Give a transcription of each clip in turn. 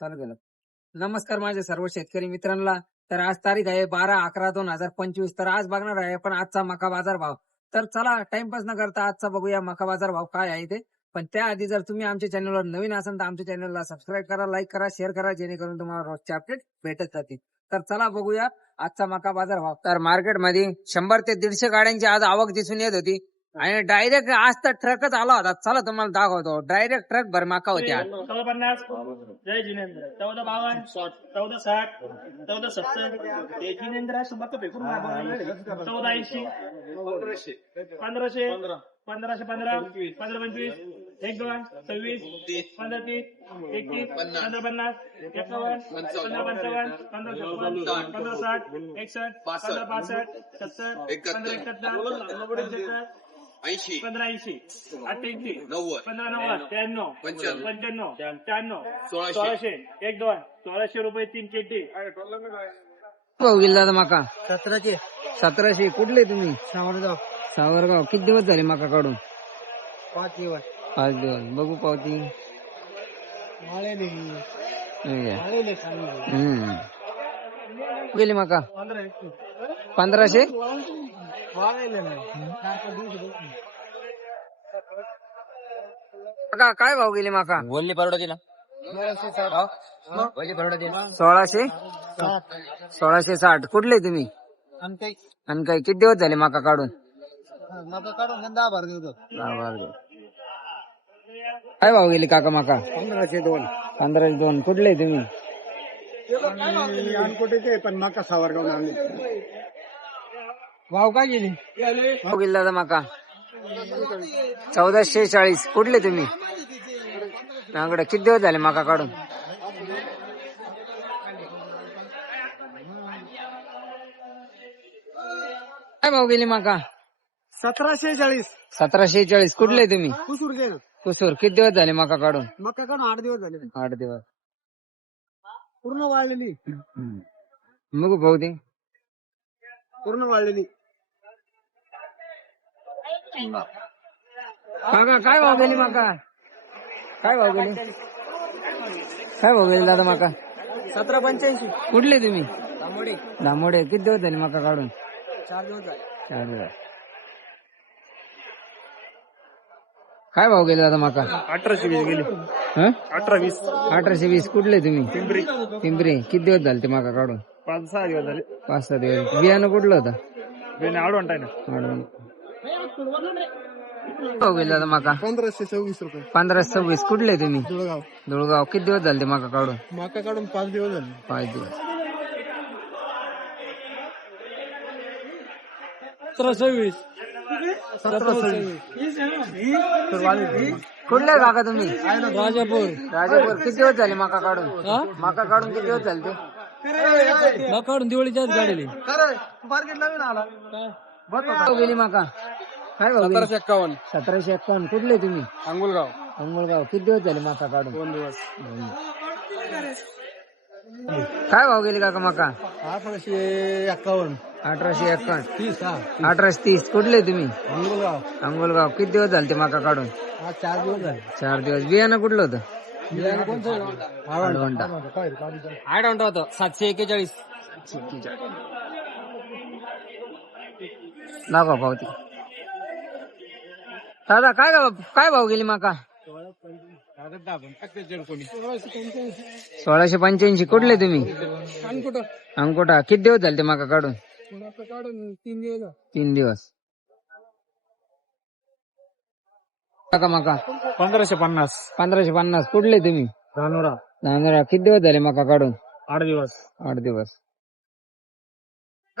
चालू केलं नमस्कार माझ्या सर्व शेतकरी मित्रांना तर आज तारीख आहे बारा अकरा दोन हजार पंचवीस तर आज बघणार आहे पण आजचा मका बाजार भाव तर चला टाइमपास न करता आजचा बघूया मका बाजार भाव काय आहे ते पण त्याआधी जर तुम्ही आमच्या चॅनलवर नवीन असाल तर आमच्या चॅनलला सबस्क्राईब करा लाईक करा शेअर करा जेणेकरून तुम्हाला रोजचे अपडेट भेटत जातील तर चला बघूया आजचा मका बाजार भाव तर मार्केटमध्ये शंभर ते दीडशे गाड्यांची आज आवक दिसून येत होती आणि डायरेक्ट आज तर ट्रकच आला होता चला तुम्हाला दाखवतो डायरेक्ट ट्रक भरमाका होत्या चौदा पन्नास जय जिनेंद्र चौदा बावन चौदा साठ चौदा सत्तर चौदा ऐंशी पंधराशे पंधराशे पंधरा पंधरा पंचवीस एक दोन सव्वीस पंधरा तीस एकतीस पंधरा पन्नास एकावन्न पंधरा पंचावन्न पंधरा पंधरा साठ एकसष्ट पंधरा पासष्ट सत्तर पंधरा एकाहत्तर ऐंशी पंधरा ऐंशी अठ्ठ्याऐंशी नव्वद पंधरा नव्वद त्र्याण्णव पंच्याण्णव पंच्याण्णव शहाण्णव सोळाशे. एक दोन सोळाशे रुपये तीन चिठ्ठी दादा हो, माका सतराशे सतराशे कुठले तुम्ही सावरगाव सावरगाव किती दिवस झाले माका काढून पाच दिवस पाच दिवस बघू पावती गेली नाही माका पंधराशे का काय भाव गेले माका बोलली परवडा दिला परवडा दिला सोळाशे सोळाशे साठ कुठले तुम्ही आणि काही किती दिवस झाले माका काढून काय भाव गेले काका माका पंधराशे दोन पंधराशे दोन कुठले तुम्ही कुठे पण माका सावरगाव भाव काय गेली गेली दादा माका चौदाशे चाळीस कुठले तुम्ही नांगड किती दिवस झाले माका काढून काय भाऊ गेली माका सतराशे चाळीस सतराशे चाळीस कुठले तुम्ही कुसूर गेलो कुसूर किती दिवस झाले माका काढून मका काढून आठ दिवस झाले आठ दिवस पूर्ण वाढलेली मग भाऊ दे पूर्ण वाढलेली काका काय भाव गेली माका काय भाव गेली काय भाव गेली दादा माका सतरा पंच्याऐंशी कुठले तुम्ही दामोडे दामोडे किती दिवस झाले माका काढून चार दिवस चार दिवस काय भाव गेले दादा माका अठराशे वीस गेली हं? अठरा वीस अठराशे वीस कुठले तुम्ही पिंपरी पिंपरी किती दिवस झाले ते माका काढून पाच सहा दिवस झाले पाच सहा दिवस बियाणं कुठलं होतं बियाणं आडवण टाय ना मॅडम पंधराशे सव्वीस कुठले तुम्ही धुळगाव किती दिवस झाले ते माका काढून माका काढून पाच दिवस झाले पाच दिवस सतरा सव्वीस तर कुठले काका तुम्ही राजापूर राजापूर किती दिवस झाले माका काढून माका काढून किती दिवस झाले ते मग काढून दिवाळीच्याच मार्केट मार्केटला आला गेली सतराशे एक्कावन्न कुठले तुम्ही अंगुलगाव अंगुलगाव किती दिवस झाले माका काढून दोन दिवस काय भाव गेले काका माका अठराशे एक्कावन्न अठराशे एक्कावन्न अठराशे तीस कुठले तुम्ही अंगुलगाव किती दिवस झाले ते माका काढून चार दिवस झाले चार दिवस बियाणं कुठलं होतं आठ घंटा होतं सातशे एक्केचाळीस दादा काय काय भाव गेली सोळाशे पंच्याऐंशी कुठले तुम्ही अंकुटा किती दिवस झाले ते माका काढून तीन दिवस पंधराशे पन्नास पंधराशे पन्नास कुठले तुम्ही धानोरा धानोरा किती दिवस झाले माका काढून आठ दिवस आठ दिवस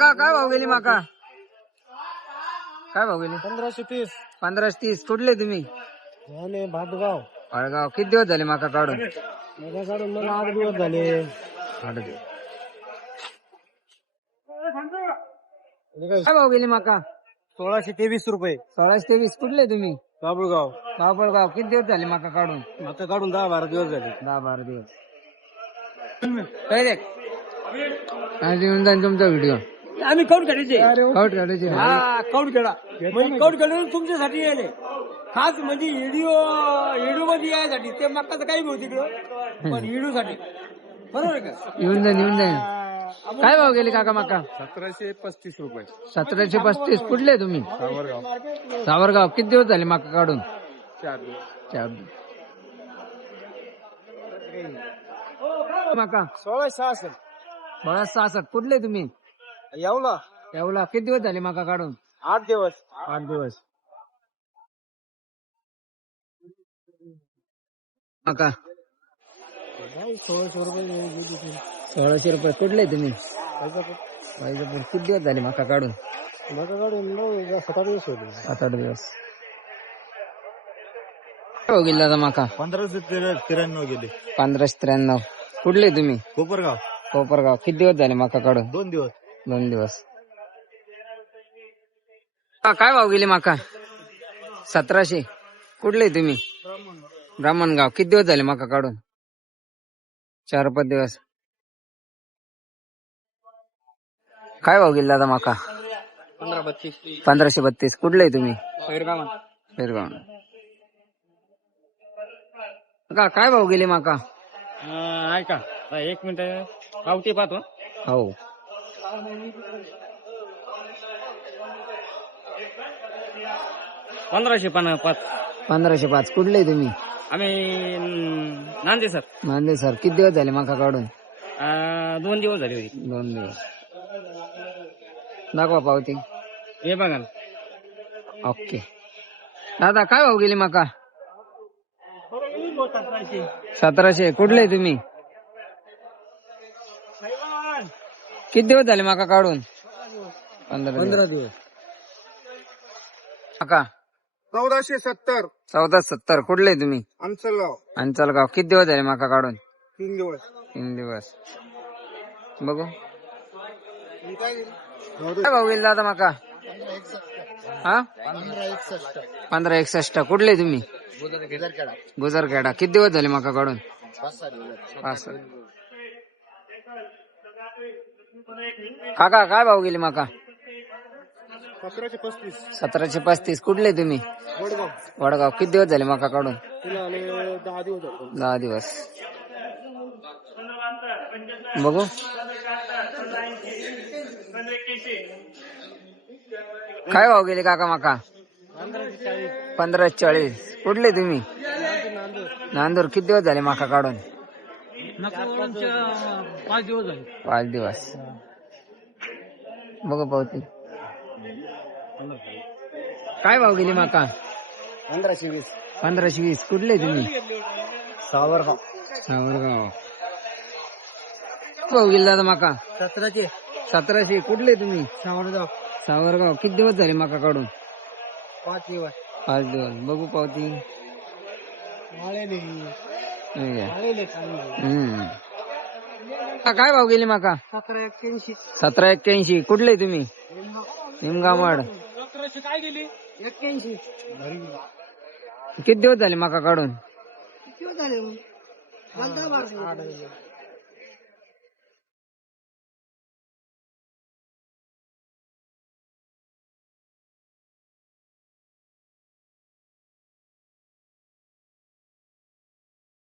का काय भाव गेली माका काय भाव गेली पंधराशे तीस पंधराशे तीस कुठले तुम्ही झाले भातगाव फळगाव किती दिवस झाले माका काढून काढून मला आठ दिवस झाले काय भाव गेली माका सोळाशे तेवीस रुपये सोळाशे तेवीस कुठले तुम्ही बाबुळगाव बापळगाव किती दिवस झाले माका काढून माका काढून दहा बारा दिवस झाले दहा बारा दिवस काय काय देऊन जाईन तुमचा व्हिडिओ आम्ही कौट काढायचे कौट काढायचे हा कौट खेळा म्हणजे कौट खेळ तुमच्यासाठी यायले खास म्हणजे इडिओ इडू मध्ये यायसाठी ते मागतात काही भाऊ तिकडं पण इडू साठी बरोबर का येऊन जाईल येऊन जाईल काय भाव गेले काका माका सतराशे पस्तीस रुपये सतराशे पस्तीस कुठले तुम्ही सावरगाव सावरगाव किती दिवस झाले माका काढून चार दिवस चार दिवस. माका सोळा सहासष्ट सोळा सहासष्ट कुठले तुम्ही येवला येवला किती दिवस झाले माका काढून आठ दिवस आठ दिवस मका सोळाशे रुपये सोळाशे रुपये कुठले तुम्ही वैजापूर किती दिवस झाले माका काढून मका काढून सात आठ दिवस होते सात आठ दिवस हो गेला पंधराशे त्र्याण्णव गेले पंधराशे त्र्याण्णव कुठले तुम्ही कोपरगाव कोपरगाव किती दिवस झाले माका काढून दोन दिवस दोन दिवस काय भाव गेले माका सतराशे कुठले तुम्ही ब्राह्मण गाव किती दिवस झाले माका काढून चार पाच दिवस काय भाव गेले दादा माका बत्तीस पंधराशे बत्तीस कुठले तुम्ही का काय भाऊ गेले माका ऐका एक मिनिट पाहतो हो पंधराशे पाच पंधराशे पाच कुठले तुम्ही आम्ही नांदे सर नांदे सर किती दिवस झाले माका काढून दोन दिवस झाले होते दोन दिवस दाखवा पावती हे बघा ना ओके दादा काय भाऊ गेली माका सतराशे कुठले तुम्ही किती दिवस झाले माका काढून पंधरा दिवस दिवस चौदाशे सत्तर चौदा सत्तर कुठले तुम्ही आमचं गाव अंचल गाव किती दिवस झाले माका काढून तीन दिवस तीन दिवस बघू भाऊ गेला आता माका हा पंधरा एकसष्ट कुठले तुम्ही गुजरखेडा गुजरखेडा किती दिवस झाले माका काढून पाच सहा काका काय भाव गेले माका सतराशे पस्तीस कुठले तुम्ही वडगाव वडगाव किती दिवस झाले माका काढून दहा दिवस बघू काय भाव गेले काका माका पंधराशे पंधरा चाळीस कुठले तुम्ही नांदूर किती दिवस झाले माका काढून पाच दिवस झाले बघू पावती काय भाव गेली माका पंधराशे वीस पंधराशे वीस कुठले तुम्ही सावरगाव सावरगाव भाव गेले दादा माका सतराशे सतराशे कुठले तुम्ही सावरगाव सावरगाव किती दिवस झाले माका काढून पाच दिवस पाच दिवस बघू पावती काय भाव गेले माका सतरा एक्क्याऐंशी सतरा एक्क्याऐंशी कुठले तुम्ही निमगामड किती दिवस झाले माका काढून झाले